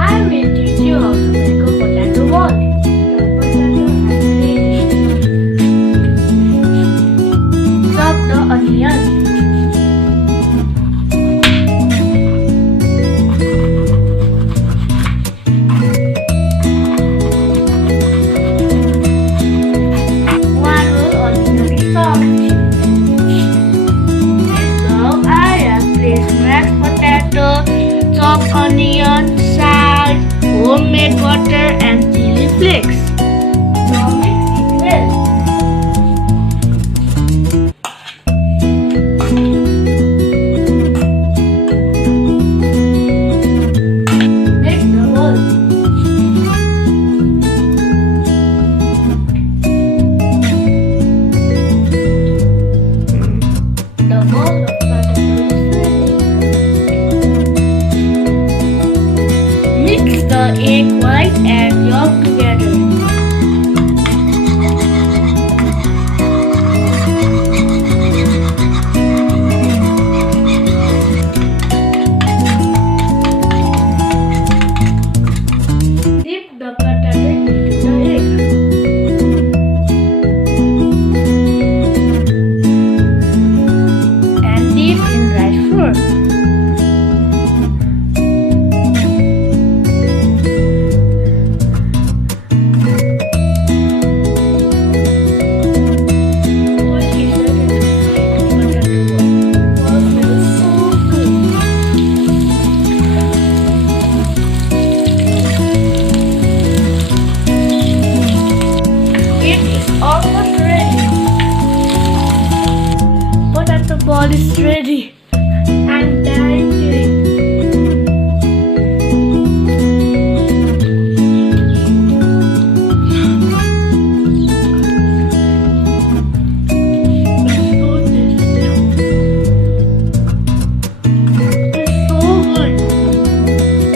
I will teach you how to make a potato ball. The potato has three. Chop the onion. One roll onion soft. So I have placed mashed potato, chopped onion, salt, homemade butter and chili flakes. Now mix it well. Make the roll. The bowl of potato is ready. Mix the egg